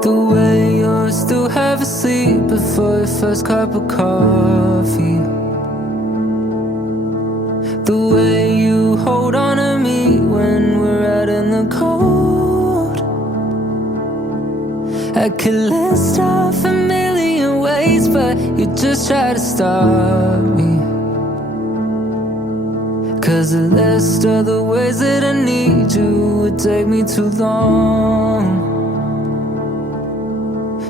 The way you're still half asleep before your first cup of coffee. The way you hold on to me when we're out in the cold. I could list off a million ways, but you just try to stop me. 'Cause the list of the ways that I need you would take me too long.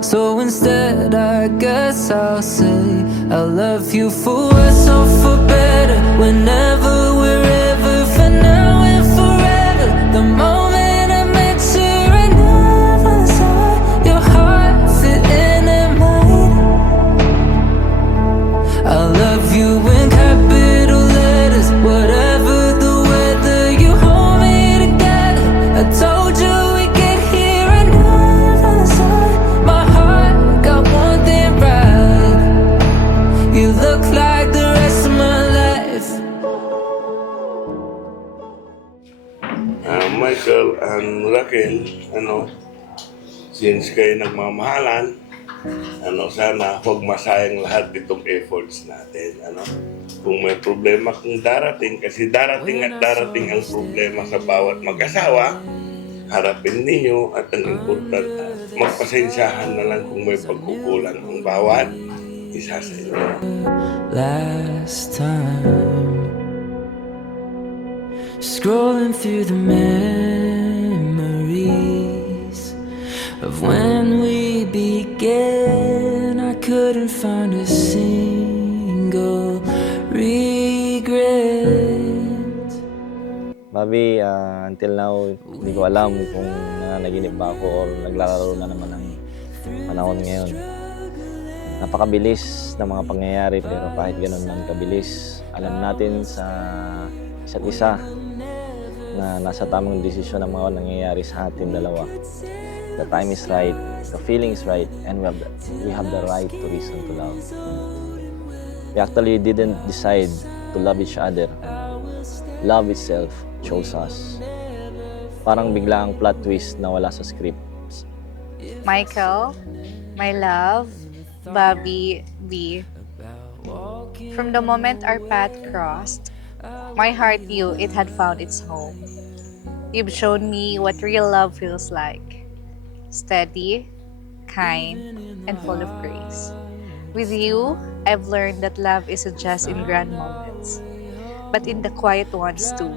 So instead I guess I'll say I love you for worse or for better. Whenever, wherever, for now and forever. The moment I met you, I never saw your heart fit in mine. I love you in capital letters. Whatever the weather, you hold me together. I told you we get here, I never saw my heart got one thing right. You look like the rest of my life. Michael and Raquel, since kayo nagmamahalan, sana huwag masayang lahat itong efforts natin, Kung may problema kung darating, kasi darating at darating ang problema sa bawat mag-asawa, harapin ninyo at ang importante, magpasensyahan na lang kung may pagkukulang ang bawat isa sa inyo. Last time, scrolling through the memories of when we began, I couldn't find a single regret. Bobby, until now, hindi ko alam kung nanaginip ba ako o naglalaro na naman ang panahon ngayon. Napakabilis ng mga pangyayari, pero kahit ganun man kabilis, alam natin sa isa't isa na nasa tamang desisyon ang mga nangyayari sa atin dalawa. The time is right, the feeling is right, and we have the right to reason to love. We actually didn't decide to love each other. Love itself chose us. Parang biglang plot twist na wala sa script. Michael, my love, Bobby B. From the moment our path crossed, my heart knew it had found its home. You've shown me what real love feels like. Steady, kind, and full of grace. With you, I've learned that love isn't just in grand moments, but in the quiet ones too.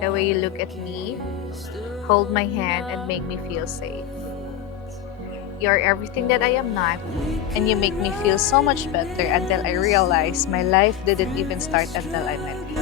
The way you look at me, hold my hand, and make me feel safe. You're everything that I am not, and you make me feel so much better until I realize my life didn't even start until I met you.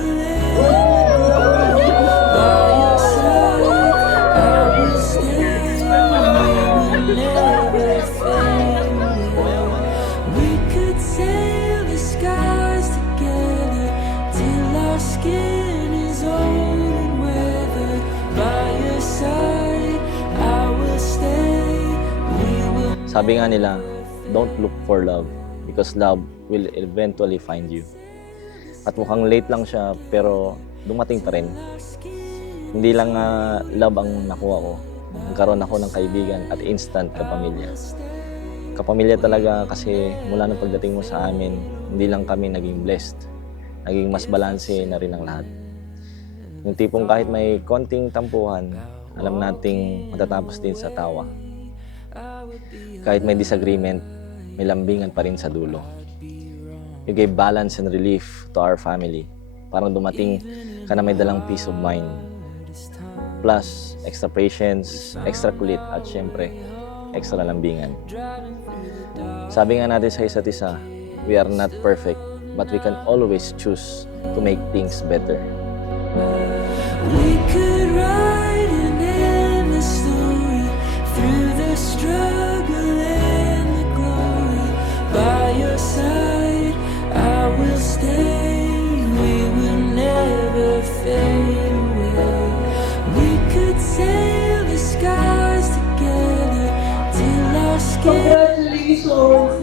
We could sail the skies together till our skin is old and weathered. By your side, I will stay. Sabi nga nila, don't look for love because love will eventually find you. At mukhang late lang siya, pero dumating pa rin. Hindi lang love ang nakuha ko. Nagkaroon ako ng kaibigan at instant kapamilya. Kapamilya talaga kasi mula ng pagdating mo sa amin, hindi lang kami naging blessed. Naging mas balanse na rin ang lahat. Yung tipong kahit may konting tampuhan, alam nating matatapos din sa tawa. Kahit may disagreement, may lambingan pa rin sa dulo. You gave balance and relief to our family. Parang dumating ka na may dalang peace of mind. Plus, extra patience, extra kulit, at syempre, extra lambingan. Sabi nga natin sa isa't isa, we are not perfect, but we can always choose to make things better. We could write an endless story through the struggle and the glory. By your side, I will stay. We will never fade away. We could sail the skies together till our skin. Congratulations!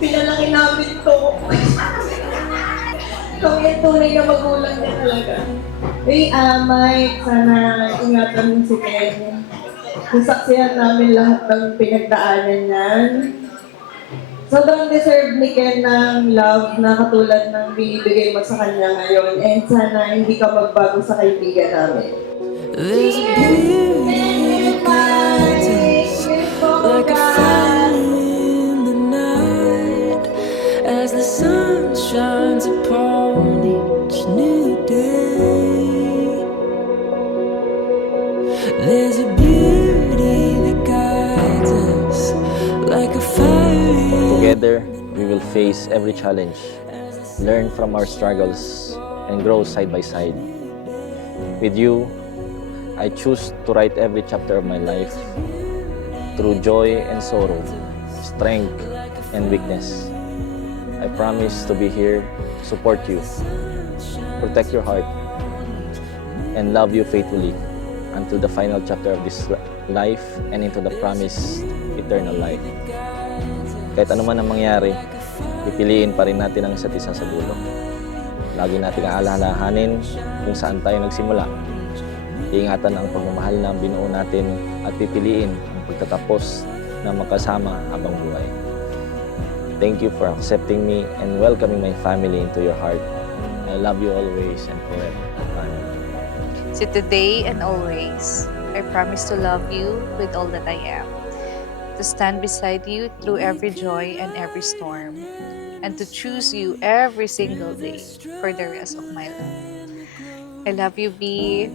Pinalaki namin to. Ikaw yung tunay na magulang niya talaga. Mike, sana ingatan mo si Ken. Nasaksihan namin lahat ng pinagdaanan niyan. Sobrang deserve ni Ken ng love na katulad ng binibigay mo sa kanya ngayon. And sana hindi ka magbago sa kaibigan namin. There's a beauty that guides us like a fire in the night as the sun shines upon each new day. There's a beauty that guides us like a fire. Together, we will face every challenge, learn from our struggles, and grow side by side. With you, I choose to write every chapter of my life through joy and sorrow, strength and weakness. I promise to be here, support you, protect your heart, and love you faithfully until the final chapter of this life and into the promised eternal life. Kahit ano man ang mangyari, pipiliin pa rin natin ang isa't isa sa dulo. Lagi nating aalalahanin kung saan tayo nagsimula. Iingatan ang pagmamahal na binuo natin at pipiliin ang pagtatapos na magkasama habang buhay. Thank you for accepting me and welcoming my family into your heart. I love you always and forever. Amen. So today and always, I promise to love you with all that I am, to stand beside you through every joy and every storm, and to choose you every single day for the rest of my life. I love you, B,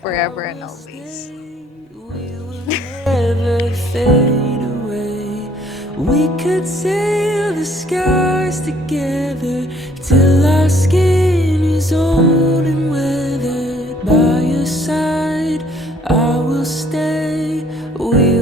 forever and always. Never fade away. We could sail the skies together till our skin is old and weathered. By your side, I will stay. We